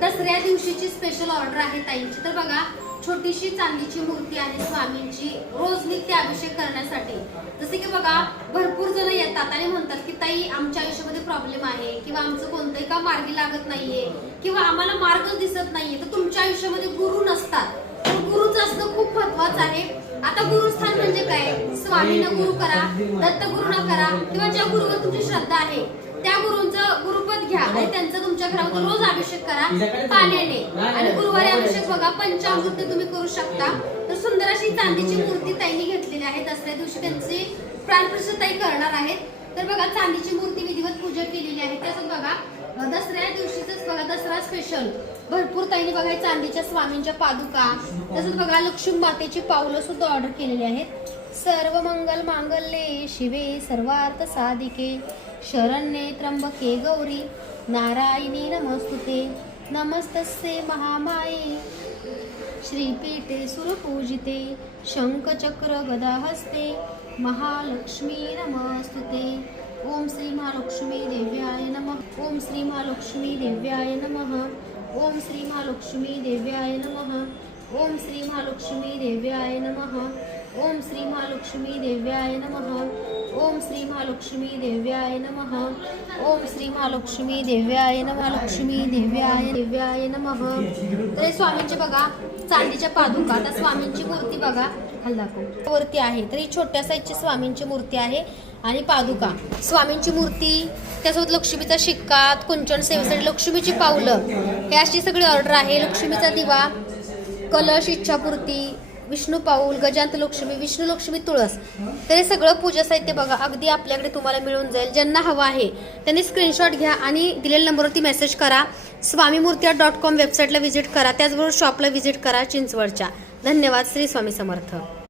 दसऱ्या दिवशीची special order आहे ताईंची। तर बघा छोटीशी चांदीची मूर्ती आहे स्वामींची रोज नित्य अभिषेक करण्यासाठी। जसे की बघा भरपूर जण येतात आणि म्हणतात की ताई आमच्या आयुष्यामध्ये प्रॉब्लेम आहे किंवा आमचं कोणतंही काम मार्गी लागत नाहीये किंवा आम्हाला मार्गच दिसत नाहीये। तर तुमच्या आयुष्यामध्ये गुरु नसतात, तर गुरुचं असणं खूप महत्वाचं आहे। आता गुरुस्थान म्हणजे काय? स्वामींना गुरु करा, दत्त गुरुना करा किंवा ज्या गुरुवर तुमची श्रद्धा आहे त्या गुरुंचं गुरुपद घ्या आणि त्यांचा तुमच्या घरामध्ये रोज अभिषेक करा पाण्याने। आणि गुरुवारी अभिषेक बघा पंचामृत तुम्ही करू शकता। तर सुंदर अशी चांदीची मूर्ती ताईंनी घेतलेली आहे। दसऱ्या दिवशी त्यांची प्राणप्रतिष्ठा ताई करणार आहेत। तर बघा चांदीची मूर्ती विधिवत पूजा केलेली आहे। त्याच्यात बघा दसऱ्या दिवशीच बघा दसरा स्पेशल भरपूर ताईंनी बघा चांदीच्या स्वामींच्या पादुका, तसंच बघा लक्ष्मी मातेची पावलं सुद्धा ऑर्डर केलेली आहेत। सर्व मंगल मांगल्ये शिवे सर्वार्थ साधिके शरण्ये त्र्यंबके गौरी नारायणी नमस्तुते नमस्तस्ये महामाये श्रीपीठे सुरपूजिते शंख चक्र गदा हस्ते महालक्ष्मी नमस्तुते। ओम श्री महालक्ष्मी देव्याय नमः। ओम श्री महालक्ष्मी देव्याय नमः। ओम श्री महालक्ष्मी देव्याय नमः। ओम श्री महालक्ष्मी देव्याय नमः। ओम श्री महालक्ष्मी देव्याय नमः। ओम श्री महालक्ष्मी देव्याय नमः। ओम श्री महालक्ष्मी देव्याय नमः। लक्ष्मी देव्याय नमः। तर स्वामींचे बघा चांदीच्या पादुका। आता स्वामींची मूर्ती बघा दाखव वरती आहे। तर ही छोट्या साईजची स्वामींची मूर्ती आहे आणि पादुका स्वामींची मूर्ती, त्यासोबत लक्ष्मीचा शिक्का, कुंचन सेवेसाठी लक्ष्मीची पावलं, हे अशी सगळी ऑर्डर आहे। लक्ष्मीचा दिवा, कलश, इच्छापूर्ती, विष्णू पाऊल, गजांत लक्ष्मी, विष्णू लक्ष्मी, तुळस, तर हे सगळं पूजा साहित्य बघा अगदी आपल्याकडे तुम्हाला मिळून जाईल। ज्यांना हवं आहे त्यांनी स्क्रीनशॉट घ्या आणि दिलेल्या नंबरवरती मेसेज करा। swamimurti.com वेबसाईटला व्हिजिट करा, त्याचबरोबर शॉपला व्हिजिट करा चिंचवडच्या। धन्यवाद। श्री स्वामी समर्थ।